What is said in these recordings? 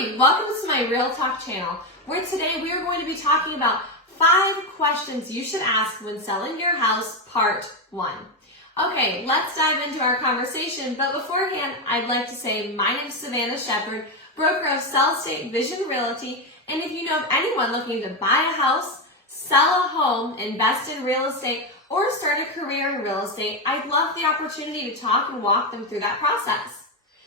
Hi, welcome to my Real Talk channel, where today we are going to be talking about 5 questions you should ask when selling your house, part 1. Okay, let's dive into our conversation, but beforehand, I'd like to say my name is Savannah Shepard, broker of Sell Estate Vision Realty, and if you know of anyone looking to buy a house, sell a home, invest in real estate, or start a career in real estate, I'd love the opportunity to talk and walk them through that process.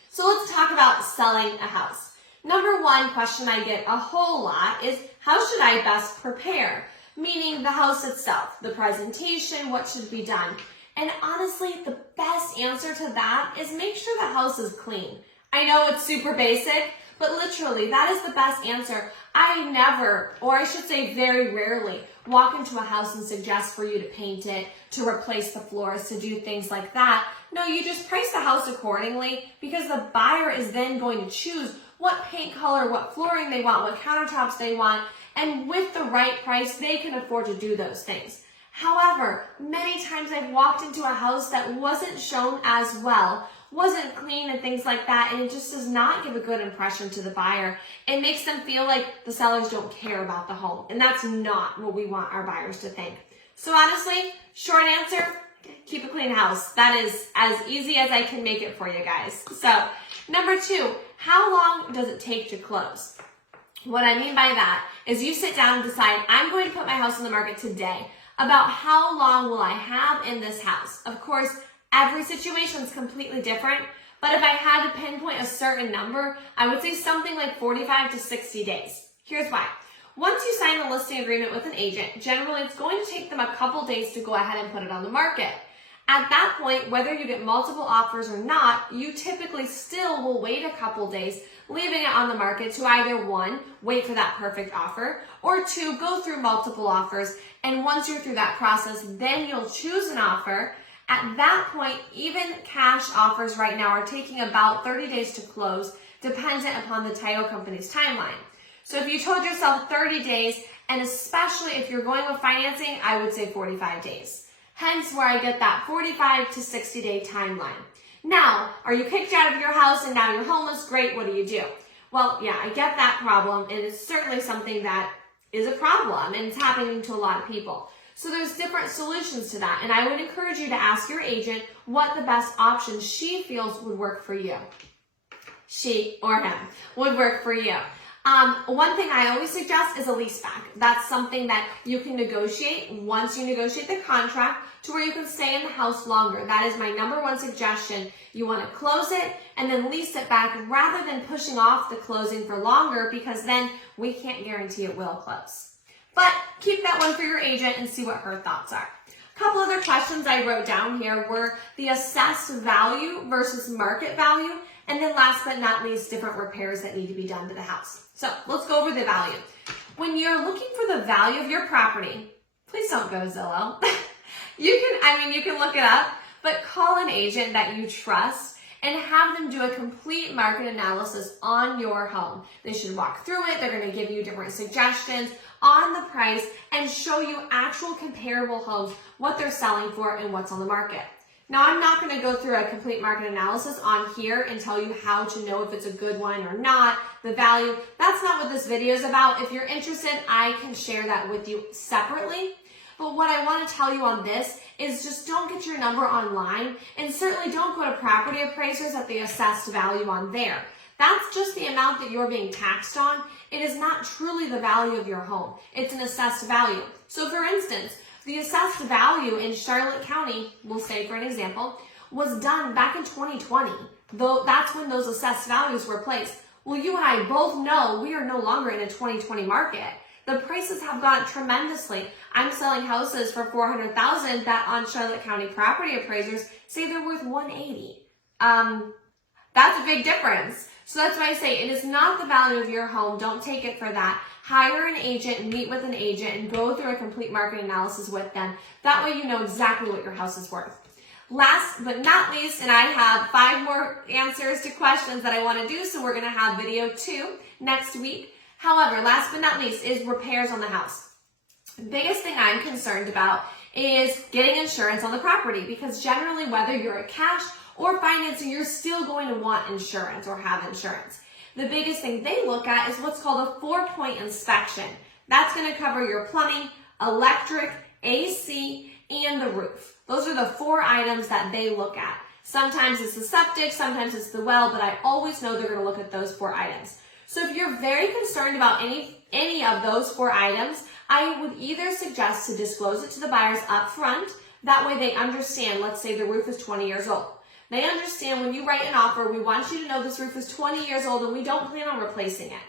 So let's talk about selling a house. Number 1 question I get a whole lot is, how should I best prepare? Meaning the house itself, the presentation, what should be done? And honestly, the best answer to that is make sure the house is clean. I know it's super basic, but literally that is the best answer. I never, or I should say very rarely, walk into a house and suggest for you to paint it, to replace the floors, to do things like that. No, you just price the house accordingly because the buyer is then going to choose what paint color, what flooring they want, what countertops they want, and with the right price, they can afford to do those things. However, many times I've walked into a house that wasn't shown as well, wasn't clean and things like that, and it just does not give a good impression to the buyer. It makes them feel like the sellers don't care about the home, and that's not what we want our buyers to think. So honestly, short answer, keep a clean house. That is as easy as I can make it for you guys. So, number 2, how long does it take to close? What I mean by that is you sit down and decide, I'm going to put my house on the market today. About how long will I have in this house? Of course, every situation is completely different, but if I had to pinpoint a certain number, I would say something like 45 to 60 days. Here's why. Once you sign a listing agreement with an agent, generally it's going to take them a couple days to go ahead and put it on the market. At that point, whether you get multiple offers or not, you typically still will wait a couple days, leaving it on the market to either 1, wait for that perfect offer, or 2, go through multiple offers, and once you're through that process, then you'll choose an offer. At that point, even cash offers right now are taking about 30 days to close, dependent upon the title company's timeline. So if you told yourself 30 days, and especially if you're going with financing, I would say 45 days. Hence where I get that 45 to 60 day timeline. Now, are you kicked out of your house and now you're homeless? Great, what do you do? Well, yeah, I get that problem, and it's certainly something that is a problem, and it's happening to a lot of people. So there's different solutions to that, and I would encourage you to ask your agent what the best option she feels would work for you. She or him would work for you. One thing I always suggest is a lease back. That's something that you can negotiate once you negotiate the contract to where you can stay in the house longer. That is my number 1 suggestion. You want to close it and then lease it back rather than pushing off the closing for longer, because then we can't guarantee it will close. But keep that one for your agent and see what her thoughts are. A couple other questions I wrote down here were the assessed value versus market value, and then last but not least, different repairs that need to be done to the house. So let's go over the value. When you're looking for the value of your property, please don't go to Zillow. You can look it up, but call an agent that you trust and have them do a complete market analysis on your home. They should walk through it. They're going to give you different suggestions on the price and show you actual comparable homes, what they're selling for and what's on the market. Now, I'm not going to go through a complete market analysis on here and tell you how to know if it's a good one or not, the value. That's not what this video is about. If you're interested, I can share that with you separately. But what I want to tell you on this is just don't get your number online, and certainly don't go to property appraisers at the assessed value on there. That's just the amount that you're being taxed on. It is not truly the value of your home. It's an assessed value. So for instance, the assessed value in Charlotte County, we'll say for an example, was done back in 2020. Though that's when those assessed values were placed. Well, you and I both know we are no longer in a 2020 market. The prices have gone up tremendously. I'm selling houses for $400,000 that on Charlotte County property appraisers say they're worth $180,000. That's a big difference. So that's why I say it is not the value of your home. Don't take it for that. Hire an agent, meet with an agent, and go through a complete market analysis with them. That way you know exactly what your house is worth. Last but not least, and I have 5 more answers to questions that I want to do, so we're going to have video 2 next week. However, last but not least is repairs on the house. The biggest thing I'm concerned about is getting insurance on the property, because generally whether you're a cash or financing, you're still going to want insurance or have insurance. the biggest thing they look at is what's called a 4-point inspection. That's going to cover your plumbing, electric, AC, and the roof. Those are the 4 items that they look at. Sometimes it's the septic, sometimes it's the well, but I always know they're going to look at those 4 items. So if you're very concerned about any of those 4 items, I would either suggest to disclose it to the buyers up front. That way they understand, let's say the roof is 20 years old. They understand when you write an offer, we want you to know this roof is 20 years old and we don't plan on replacing it.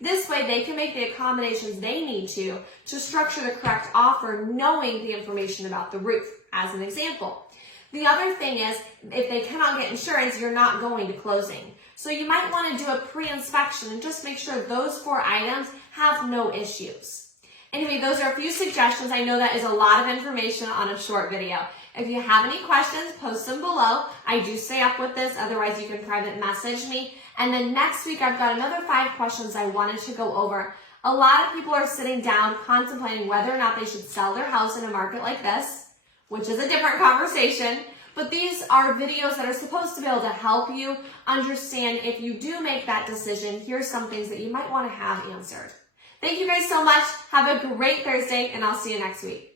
This way they can make the accommodations they need to structure the correct offer, knowing the information about the roof, as an example. The other thing is, if they cannot get insurance, you're not going to closing. So you might want to do a pre-inspection and just make sure those 4 items have no issues. Anyway, those are a few suggestions. I know that is a lot of information on a short video. If you have any questions, post them below. I do stay up with this. Otherwise, you can private message me. And then next week, I've got another 5 questions I wanted to go over. A lot of people are sitting down contemplating whether or not they should sell their house in a market like this, which is a different conversation. But these are videos that are supposed to be able to help you understand if you do make that decision, here's some things that you might want to have answered. Thank you guys so much. Have a great Thursday, and I'll see you next week.